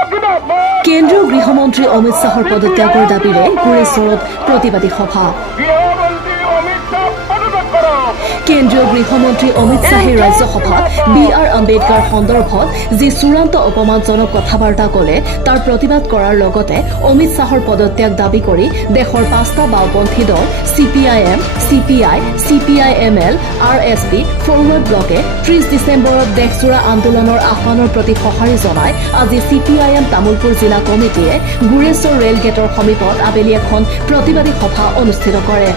কেন্দ্ৰীয় গৃহমন্ত্ৰী অমিত শ্বাহৰ পদত্যাগৰ দাবীৰে গুৰেশ্বৰত প্ৰতিবাদী সভা কেন্দ্ৰীয় গৃহমন্ত্ৰী অমিত শ্বাহে ৰাজ্যসভাত বি.আৰ. আম্বেদকাৰ সন্দৰ্ভত যি চূড়ান্ত অপমানজনক কথাবাৰ্তা ক'লে তাৰ প্ৰতিবাদ কৰাৰ লগতে অমিত শ্বাহৰ পদত্যাগ দাবী কৰি দেশৰ 5টা বাওঁপন্থী দল CPIM, CPI, CPIML, RSP, forward ব্লকে 30 ডিচেম্বৰত দেশজোৰা আন্দোলনৰ আহ্বানৰ প্ৰতি সঁহাৰি জনাই আজি CPIM তামুলপুৰ জিলা কমিটিয়ে গুৰেশ্বৰ ৰেল গেটৰ সমীপত আবেলি এখন প্ৰতিবাদী সভা অনুষ্ঠিত কৰে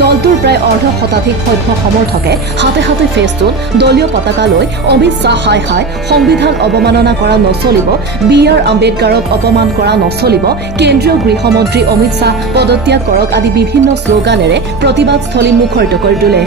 দলটোৰ প্ৰায় অৰ্ধশতাধিক সভ্য সমৰ্থকে হাতে হাতে ফেষ্টুন দলীয় পতাকা লৈ অমিত শ্বাহ হাই হাই সংবিধান অৱমাননা কৰা নচলিব বি.আৰ. আম্বেদকাৰক অপমান কৰা নচলিব কেন্দ্ৰীয় গৃহমন্ত্ৰী অমিত শ্বাহ পদত্যাগ কৰক আদি বিভিন্ন শ্লোগানেৰে প্ৰতিবাদস্থলী মুখৰিত কৰি তোলে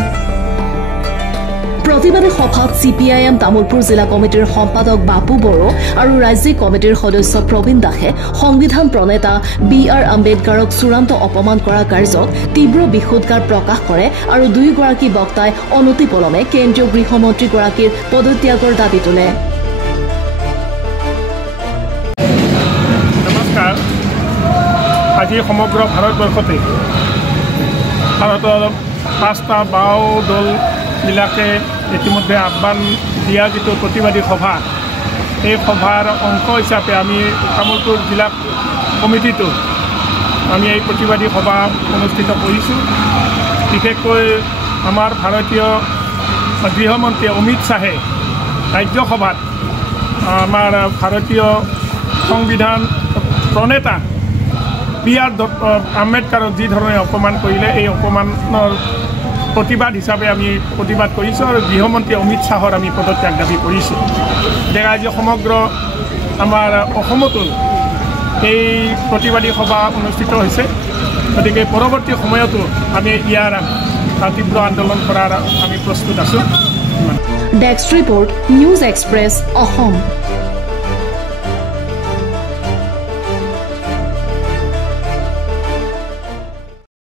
প্ৰতিবাদী সভাত CPIM তামুলপুৰ জিলা কমিটিৰ সম্পাদক বাপু বড়ো আৰু ৰাজ্যিক কমিটিৰ সদস্য প্ৰবীণ দাসে সংবিধান প্ৰণেতা বি.আৰ. আম্বেদকাৰক চূড়ান্ত অপমান কৰা কাৰ্যত তীব্ৰ বিষোদগাৰ প্ৰকাশ কৰে আৰু দুয়োগৰাকী বক্তাই অনতিপলমে কেন্দ্ৰীয় গৃহমন্ত্ৰীগৰাকীৰ পদত্যাগৰ দাবী তোলে নমস্কাৰ আজি সমগ্ৰ ভাৰতবৰ্ষতে ভাৰতৰ 5টা বাওঁ দলবিলাকে ইতিমধ্যে আহ্বান দিয়া যিটো প্ৰতিবাদী সভা এই সভাৰ অংশ হিচাপে আমি তামুলপুৰ জিলা কমিটিটো আমি এই প্ৰতিবাদী সভা অনুষ্ঠিত কৰিছোঁ বিশেষকৈ আমাৰ ভাৰতীয় গৃহমন্ত্ৰী অমিত শ্বাহে ৰাজ্যসভাত আমাৰ ভাৰতীয় সংবিধান প্ৰণেতা বি.আৰ. আম্বেদকাৰক যি ধৰণে অপমান কৰিলে এই অপমানৰ প্ৰতিবাদ হিচাপে আমি প্ৰতিবাদ কৰিছোঁ আৰু গৃহমন্ত্ৰী অমিত শ্বাহৰ আমি পদত্যাগ দাবী কৰিছোঁ দেখা আজি সমগ্ৰ আমাৰ অসমতো এই প্ৰতিবাদী সভা অনুষ্ঠিত হৈছে গতিকে পৰৱৰ্তী সময়তো আমি ইয়াৰ তীব্ৰ আন্দোলন কৰাৰ আমি প্ৰস্তুত আছোঁ desk report news express Assam